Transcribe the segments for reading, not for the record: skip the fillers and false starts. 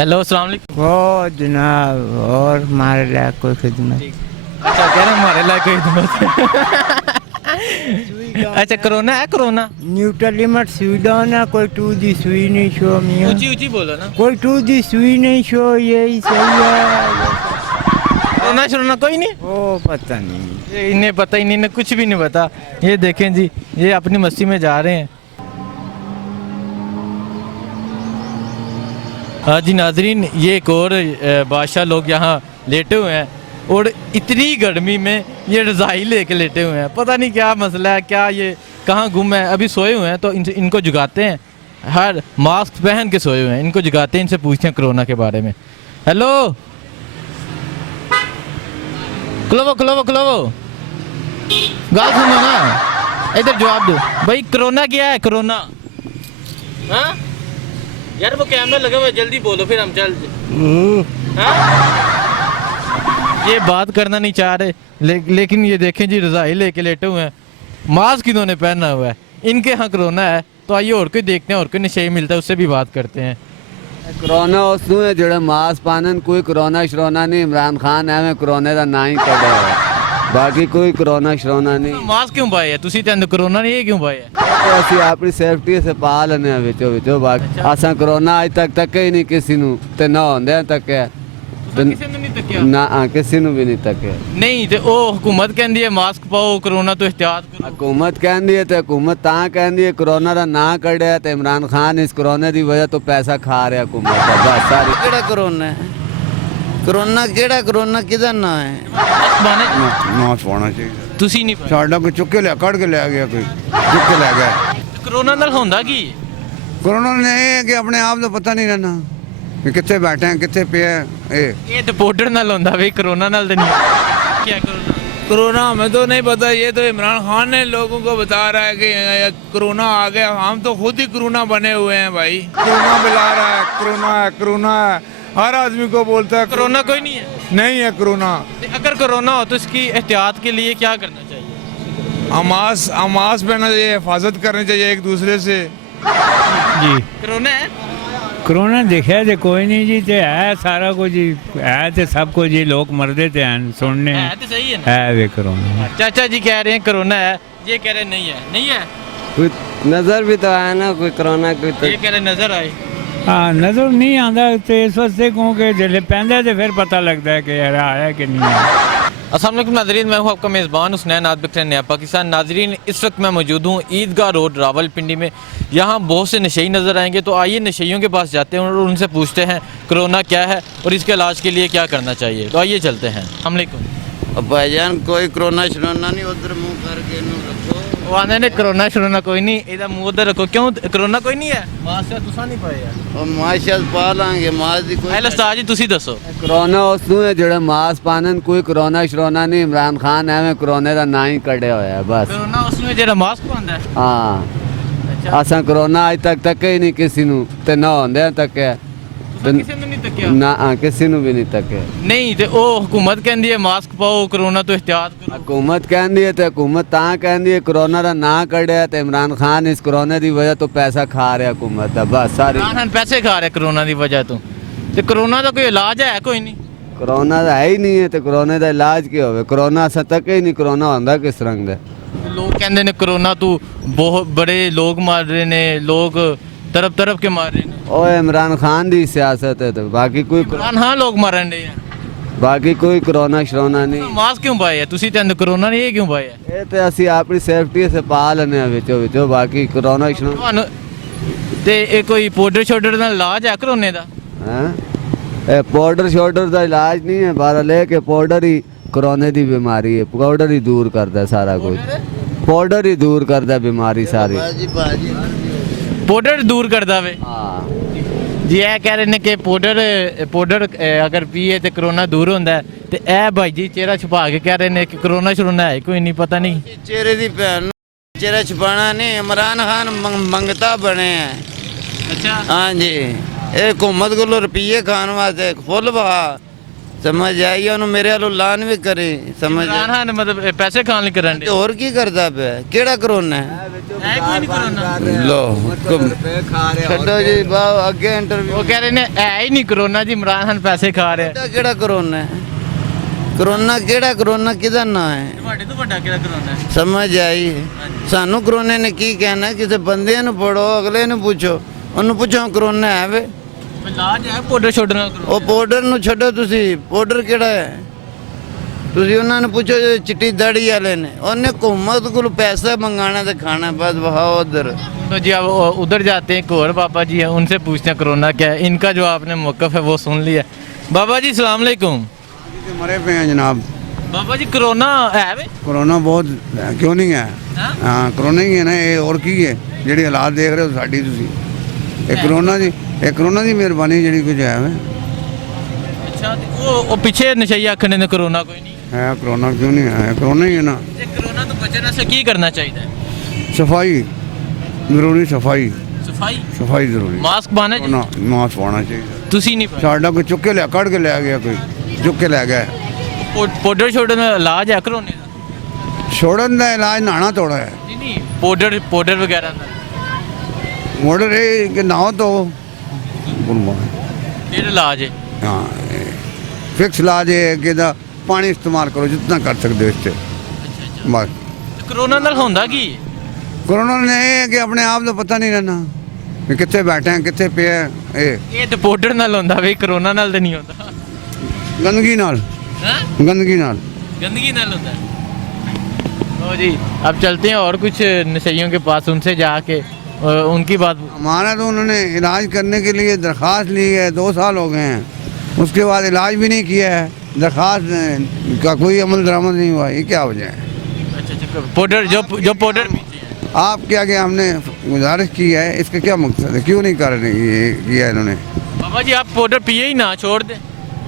Hello अस्सलाम वालेकुम। वो जनाब और हमारे लिए कोई खिदमत। अच्छा कह रहे हैं हमारे लिए कोई खिदमत। अच्छा कोरोना है कोरोना। न्यूट्रल लिमिट सुई ना कोई टू दी सुई नहीं शो मियां। ऊंची ऊंची बोलो ना। कोई टू दी सुई नहीं शो यही सही है। कोरोना शरोना कोई नहीं। ओ पता नहीं। इन्हें पता ही नहीं, इन्हें कुछ भी नहीं पता। ये देखें जी, ये अपनी मस्ती में जा रहे हैं। हाँ जी नाजरीन, ये एक और बादशाह लोग यहाँ लेटे हुए हैं और इतनी गर्मी में ये रज़ाई लेके लेटे हुए हैं। पता नहीं क्या मसला है, क्या ये कहाँ गुम है। अभी सोए हुए हैं तो इनको जगाते हैं, हर मास्क पहन के सोए हुए हैं। इनको जगाते हैं, इनसे पूछते हैं कोरोना के बारे में। हेलो क्लोवो क्लोवो क्लोवो, गाल सुनो ना, इधर जवाब दो भाई। कोरोना क्या है कोरोना? हाँ यार वो कैमरा लगे हुए, जल्दी बोलो फिर हम चल। हाँ? ये बात करना नहीं चाह रहे लेकिन ये देखें जी रज़ाई लेके लेटे हुए हैं, मास्क इन्होंने पहना हुआ है। इनके यहाँ कोरोना है तो आइए और कोई देखते हैं, और कोई नशे मिलता है उससे भी बात करते हैं। कोरोना उसनू है जो मास्क पानन, कोई कोरोना शरोना नहीं। इमरान खान है कोरोना का ना ही कड़ा है, बाकी कोई कोरोना शरोना नहीं। मास्क क्यों पाए है तुसी? ते कोरोना नहीं है क्यों पाए है? असं अपनी सेफ्टी से पा लेने विचो विचो, बाकी असा कोरोना अज तक तके ही नहीं किसी नू, ते ना होंदे तके ना किसी नू भी नहीं तके। नहीं ते ओ हुकूमत कहंदी है मास्क पाओ, कोरोना तो एहतियात करो। हुकूमत कहंदी है, ते हुकूमत तां कहंदी है कोरोना का ना कढ़िया, ते इमरान खान इस कोरोना की वजह तो पैसा खा रहा हुकूमत का। बस सारी केड़ा कोरोना है? कोरोना केड़ा कोरोना किधर ना है? मास्क पाना चाहिए। तुसी नहीं पाए? साडा कोई चुक के लिया, कड़ के लिया गया, कोई चुक के लिया गया। कोरोना नाल होंदा की? कोरोना ने ये है कि अपने आप तो पता नहीं रहना कि कितने बैठे हैं कितने पे हैं। ये तो पाउडर नाल होंदा भाई, कोरोना नाल तो नहीं। क्या कोरोना? कोरोना हमें तो नहीं पता, ये तो इमरान खान ने लोगों को बता रहा है कि कोरोना आ गया। हम तो खुद ही कोरोना बने हुए हैं भाई। कोरोना मिला रहा है, कोरोना है कोरोना है, हर आदमी को बोलता है कोरोना कोई नहीं है। नहीं है कोरोना। अगर कोरोना हो तो इसकी एहतियात के लिए क्या करना चाहिए? मास्क पहनना चाहिए, हिफाजत करनी चाहिए एक दूसरे से। जी कोरोना है? कोरोना देखा तो कोई नहीं जी, ते है सारा कुछ जी है, ते सब कुछ जी लोग मरदे थे सुनने है तो सही है ना? है वे कोरोना। चाचा जी कह रहे हैं कोरोना है, ये कह रहे हैं नहीं है। नहीं है कोई नजर भी तो आया ना, कोई कोरोना कोई तो ये कह रहे नजर आए। हाँ नजर नहीं आता तो इस वास्ते क्योंकि जल्द पहनता तो फिर पता लगता है कि यार आया कि नहीं है। अस्सलाम वालेकुम नाजरीन, मैं हूँ आपका मेज़बान हुसनैन नया पाकिस्तान। नाजरीन इस वक्त मैं मौजूद हूँ ईदगाह रोड रावलपिंडी में। यहाँ बहुत से नशेई नज़र आएंगे, तो आइए नशेइयों के पास जाते हैं और उनसे पूछते हैं कोरोना क्या है और इसके इलाज के लिए क्या करना चाहिए। तो आइए चलते हैं। अस्सलाम वालेकुम। अब भाईजान कोई कोरोना शरोना नहीं, उधर मुंह करके इन्हू रखो। वो आने ने कोरोना शरोना कोई नहीं, इधर मुँह उधर रखो। क्यों कोरोना कोई नहीं है? मास्क तुसा नहीं पाए यार। और माशाल्लाह पा लांगे, मास दी कोई। पहले उस्ताद जी तुसी दसो। कोरोना उसनू है जो मास्क पानन, कोई कोरोना शरोना नहीं। इमरान खान है कोरोना का ना ही कढ़िया होया है बस। कोरोना उसमें जेड़ा मास्क पांदा है। हाँ असा कोरोना अज तक तके ही नहीं किसी नू, ते ना होंदे तके किसी ने नहीं तकिया ना किसी नू भी नहीं तके। नहीं ते ओ हुकूमत कहंदी है मास्क पाओ, कोरोना तो एहतियात करो। हुकूमत कहंदी है, ते हुकूमत तां कहंदी है कोरोना का ना कढ़िया, ते इमरान खान इस कोरोना की वजह तो पैसा खा रहा हुकूमत का। बस सारी पैसे खा रहे कोरोना की वजह तो। ते कोरोना का कोई इलाज है? कोई नहीं। कोरोना का है ही नहीं है, तो कोरोना का इलाज क्या होवे? कोरोना असा तके ही नहीं, कोरोना होंदा किस रंग दे। लोग कहते ने कोरोना तो बहुत बड़े लोग मार रहे ने, लोग तरफ तरफ के मार रहे ने। ओ इमरान खान दी सियासत है, तो बाकी कोई हाँ लोग मारन रहे हैं, बाकी कोई कोरोना शरोना नहीं। मास्क क्यों पाए है तुसी? ते कोरोना नहीं है क्यों पाए है? ये तो असी अपनी सेफ्टी से पा लेने विचो विचो, बाकी कोरोना शरोना ਤੁਹਾਨੂੰ ਤੇ ਇਹ ਕੋਈ ਪਾਊਡਰ ਸ਼ੋਡਰ ਦਾ ਇਲਾਜ ਹੈ ਕੋरोना ਦਾ? हैं। पाउडर शोडर का इलाज नहीं है, बारह लेके पाउडर ही कोरोना की बीमारी है। पाउडर ही दूर करता है सारा कुछ, पाउडर ही दूर करता है बीमारी सारी। पाउडर दूर करता वे। हाँ जी ये कह रहे हैं कि पाउडर अगर पिए तो कोरोना दूर होता है। तो ए भाई जी चेहरा छुपा के कह रहे हैं कि कोरोना शरोना है कोई नहीं, पता नहीं। चेहरे दी भैन चेहरा छुपाना नहीं, इमरान खान मंगता बने हैं। अच्छा हाँ जी, ये हुकूमत को रुपये खाने वास्ते फुल बहा समझ आई ਉਹਨੂੰ ਮੇਰੇ ਵੱਲੋਂ ਲਾਨ ਵੀ ਕਰੇ ਸਮਝ इमरान खान मतलब पैसे खान ਲਈ ਕਰਨ ਤੇ ਦੇ ਹੋਰ ਕੀ ਕਰਦਾ ਪਿਆ ਕਿਹੜਾ ਕਰੋਨਾ ਹੈ ਹੈ ਕੋਈ ਨਹੀਂ ਕਰੋਨਾ ਲੋ ਛੱਡੋ ਜੀ ਬਾ ਅੱਗੇ ਇੰਟਰਵਿਊ ਉਹ ਕਹਿ ਰਹੇ ਨੇ ਹੈ ਹੀ ਨਹੀਂ ਕਰੋਨਾ ਜੀ ਇਮਰਾਨ ਖਾਨ ਪੈਸੇ ਖਾ ਰਿਹਾ ਕਿਹੜਾ ਕਰੋਨਾ ਹੈ ਕਰੋਨਾ ਕਿਹੜਾ ਕਰੋਨਾ ਕਿਹਦਾ ਨਾਂ ਹੈ ਤੁਹਾਡੇ ਤੋਂ ਵੱਡਾ ਕਿਹੜਾ ਕਰੋਨਾ ਹੈ ਸਮਝ ਆਈ ਸਾਨੂੰ ਕਰੋਨੇ ਨੇ ਕੀ ਕਹਿਣਾ ਕਿਸੇ ਬੰਦੇ ਨੂੰ ਪੜੋ ਅਗਲੇ ਨੂੰ ਪੁੱਛੋ ਉਹਨੂੰ ਪੁੱਛੋ ਕਰੋਨਾ ਹੈ ਵੇ ਇਲਾਜ ਹੈ ਪਾਊਡਰ ਛੋੜਨ ਨਾਲ ਕਰੋਨਾ ਉਹ ਪਾਊਡਰ ਨੂੰ ਛੱਡੋ ਤੁਸੀਂ ਪਾਊਡਰ ਕਿਹੜਾ ਹੈ ਤੁਸੀਂ ਉਹਨਾਂ ਨੂੰ ਪੁੱਛੋ ਜੋ ਚਿੱਟੀ ਦਾੜੀ ਵਾਲੇ ਨੇ ਉਹਨੇ ਹੁਕੂਮਤ ਕੋਲ पैसा मंगाना तो खाना बस वहाँ उधर तो जी अब उधर जाते हैं एक और बाबा जी हैं उनसे पूछते हैं कोरोना क्या है इनका जो आपने मौक़िफ़ है वो सुन लिया बाबा जी सलाम अलैकुम मरे पे हैं जनाब बाबा जी कोरोना है वे कोरोना बहुत क्यों नहीं है हाँ कोरोना ही है ना ये और की है ਜਿਹੜੀ ਹਾਲਾਤ ਦੇਖ ਰਹੇ ਹੋ ਸਾਡੀ ਤੁਸੀਂ ਇਹ ਕਰੋਨਾ ਦੀ ਮਿਹਰਬਾਨੀ ਜਿਹੜੀ ਕੁਝ ਹੈ ਵੇ अच्छा वो पीछे नशैया आखने ने कोरोना कोई नहीं है कोरोना क्यों नहीं है कोरोना ही है ना ये कोरोना तो बचने से की करना चाहिए सफाई जरूरी सफाई सफाई जरूरी मास्क पाना चाहिए ना मास्क पाना चाहिए ਤੁਸੀਂ ਨਹੀਂ ਪਾਇਆ ਸਾਡਾ ਕੋਈ ਚੁੱਕ ਕੇ ਲਿਆ ਕੱਢ ਕੇ ਲੈ ਗਿਆ ਕੋਈ ਚੁੱਕ ਕੇ ਲੈ ਗਿਆ ਪਾਊਡਰ ਛੋੜਨ ਦਾ ਇਲਾਜ ਹੈ ਕਰੋਨੇ ਦਾ ਛੋੜਨ ਦਾ ਇਲਾਜ ਨਹਾਣਾ ਤੋੜਾ ਹੈ ਨਹੀਂ ਨਹੀਂ ਪਾਊਡਰ ਵਗੈਰਾ ਦਾ ਮੋਡਰ ਇਹ ਕਿ ਨਹਾਓ तो ਇਹ ਇਲਾਜ ਹੈ हाँ फिक्स इलाज है कि पानी इस्तेमाल करो जितना कर सकते हो इससे बस कोरोना ਨਾਲ ਹੁੰਦਾ ਕੀ कोरोना ने ये है कि अपने आप तो पता नहीं रहना कि कितने बैठे हैं कितने पे है ਇਹ ਤੇ ਪਾਊਡਰ ਨਾਲ ਹੁੰਦਾ ਵੀ ਕਰੋਨਾ ਨਾਲ ਤੇ ਨਹੀਂ ਹੁੰਦਾ गंदगी नाल हाँ? गंदगी नाल गंदगी नाल होता है ओ जी अब चलते हैं और कुछ नशइयों के पास उनसे जाके उनकी बात हमारा तो उन्होंने इलाज करने के लिए दरख्वास्त ली है 2 साल हो गए हैं उसके बाद इलाज भी नहीं किया है दरख्वास्त का कोई अमल दरामद नहीं हुआ ये क्या वजह है अच्छा पाउडर जो पाउडर आपके आगे हमने गुजारिश की है इसका क्या मकसद है क्यों नहीं कर रहे ये किया इन्होंने बाबा जी आप पाउडर पिए ही ना छोड़ दे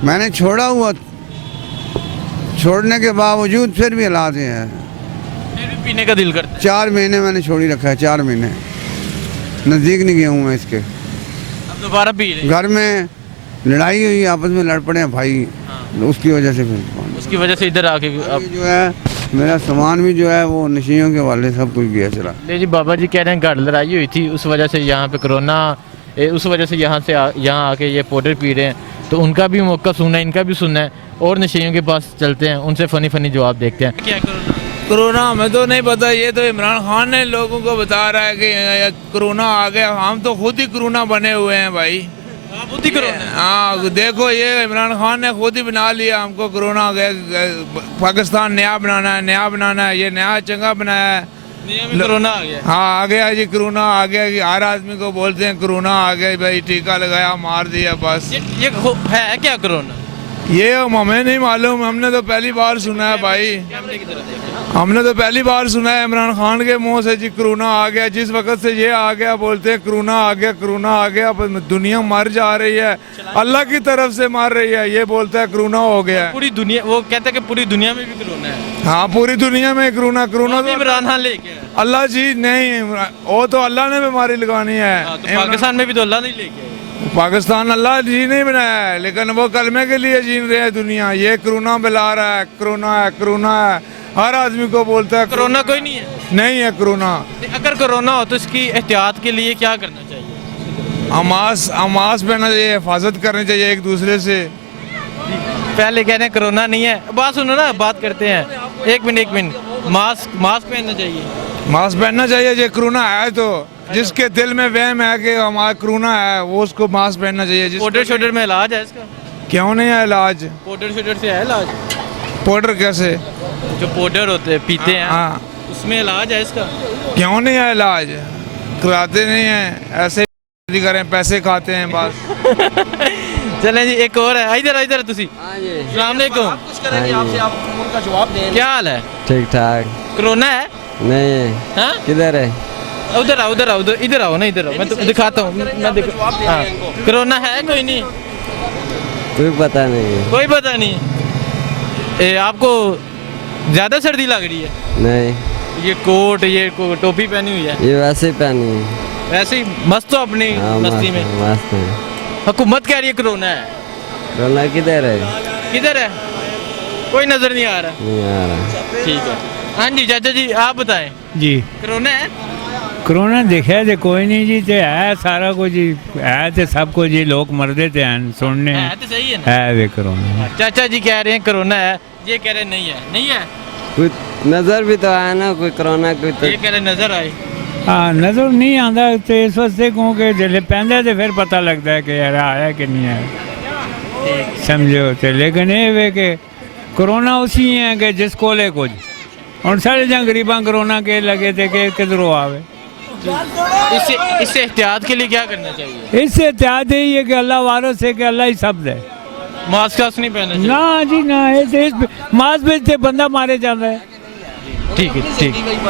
मैंने छोड़ा हुआ छोड़ने के बावजूद फिर भी हालात हैं फिर भी पीने का दिल करता 4 महीने मैंने छोड़ ही रखा है 4 महीने नज़दीक नहीं गया हूँ मैं इसके है अब दोबारा पी रहे घर में लड़ाई हुई आपस में लड़ पड़े हैं भाई उसकी वजह से फिर उसकी वजह से इधर आके अब जो है मेरा सामान भी जो है वो नशियों के वाले सब कुछ गया चला ले जी बाबा जी कह रहे हैं घर लड़ाई हुई थी उस वजह से यहाँ पे कोरोना उस वजह से यहाँ आके ये पाउडर पी रहे हैं तो उनका भी मौका सुनना है इनका भी सुनना है और नशइयों के पास चलते हैं उनसे फनी जवाब देखते हैं क्या कोरोना कोरोना हमें तो नहीं पता ये तो इमरान खान ने लोगों को बता रहा है कि कोरोना आ गया हम तो खुद ही कोरोना बने हुए हैं भाई खुद ही कोरोना हाँ देखो ये इमरान खान ने खुद ही बना लिया हमको कोरोना आ गया पाकिस्तान नया बनाना है ये नया चंगा बनाया है कोरोना आ गया हाँ आ गया जी कोरोना आ गया कि हर आदमी को बोलते हैं कोरोना आ गया भाई टीका लगाया मार दिया बस ये है क्या कोरोना ये हमें नहीं मालूम हमने तो पहली बार सुना है भाई हमने तो पहली बार सुना है इमरान खान के मुंह से जी कोरोना आ गया जिस वक्त से ये आ गया बोलते हैं कोरोना आ गया दुनिया मर जा रही है अल्लाह की तरफ से मर रही है ये बोलता है कोरोना हो गया पूरी दुनिया वो कहता है कि पूरी दुनिया में भी कोरोना है हाँ पूरी दुनिया में कोरोना तो इमरान खान लेके आया। अल्लाह जी नहीं वो तो अल्लाह ने बीमारी लगानी है तो पाकिस्तान में भी तो अल्लाह नहीं लेके आया। पाकिस्तान अल्लाह जी नहीं बनाया है लेकिन वो कलमे के लिए जी रहे हैं दुनिया ये कोरोना मिला रहा है कोरोना है हर आदमी को बोलता है कोरोना कोई नहीं है कोरोना अगर कोरोना हो तो इसकी एहतियात के लिए क्या करना चाहिए अमास पहनना चाहिए हिफाजत करनी चाहिए एक दूसरे से पहले कह रहे हैं कोरोना नहीं है बात सुनो ना बात करते हैं एक मिनट मास्क पहनना चाहिए जो कोरोना है तो जिसके दिल में वहम है कि हमारा कोरोना है वो उसको मास्क पहनना चाहिए पाउडर में इलाज है इसका क्यों नहीं है इलाज पाउडर से है इलाज पाउडर कैसे जो पाउडर होते हैं पीते हैं हाँ उसमें इलाज है इसका क्यों नहीं है इलाज कराते नहीं है ऐसे ही करें पैसे खाते हैं बस चलें जी एक और है इधर तुसी अस्सलाम वालेकुम क्या हाल है ठीक ठाक कोरोना है नहीं हाँ किधर है उधर आओ इधर आओ मैं तो दिखाता हूँ मैं हाँ कोरोना है कोई नहीं कोई पता नहीं है कोई पता नहीं आपको ज्यादा सर्दी लग रही है नहीं ये कोट टोपी पहनी हुई है ये वैसे ही पहनी है वैसे ही मस्त हो अपनी हाँ, मस्ती में मस्त है हुकूमत कह रही है कोरोना है कोरोना किधर है किधर है? कोई नजर नहीं आ रहा। नहीं आ रहा। ठीक है। हाँ जी चाचा जी आप बताएं, जी कोरोना है? कोरोना देखा जे कोई नहीं जी ते है सारा कुछ जी है ते सब कुछ जी लोग मरदे ते हैं सुनने है तो सही है ना? है वे कोरोना। चाचा जी कह रहे हैं कोरोना है, ये कह रहे हैं नहीं है। नहीं है, कोई नजर भी तो आया ना कोई कोरोना कोई तो ये कह रहे हैं नजर आए। हाँ नजर नहीं आता तो इस वास्ते क्योंकि जिले पैंदा तो फिर पता लगता है कि यार आया कि नहीं आया, समझो तो। लेकिन ये वे कि कोरोना उसी है कि जिस कोले कुछ और सारे जहाँ गरीबा कोरोना के लगे थे कि किधरों आवे। इससे एहतियात के लिए क्या करना चाहिए? इससे एहतियात यही है कि अल्लाह वारस है कि अल्लाह ही शब्द है। मास्क नहीं पहनना चाहिए? ना जी ना, मास्क बेचते बंदा मारे जाता है। ठीक है, ठीक।